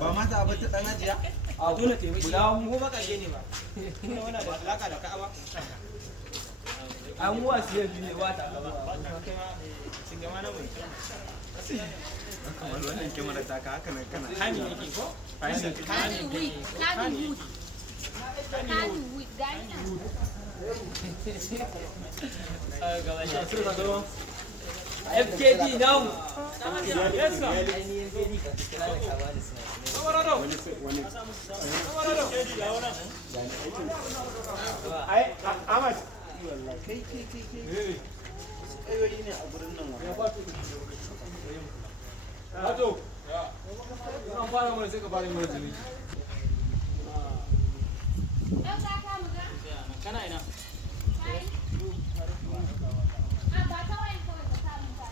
ba ma za a bata dan ajiya a dole ta yi guda mu ba kashe ne ba wannan da alaka da ka'aba an wasu ya biye wata gaba sun gama na mai kamar wannan kyamara ta ka haka nan kana hani yake ko FKD now. Yes sir. ai Ahmad kai ayoyi ne a gurin nan wa Hato. An fara mana sai ka fara mana jini. Kana ina? Ba ta wayan kawai ka samu ta.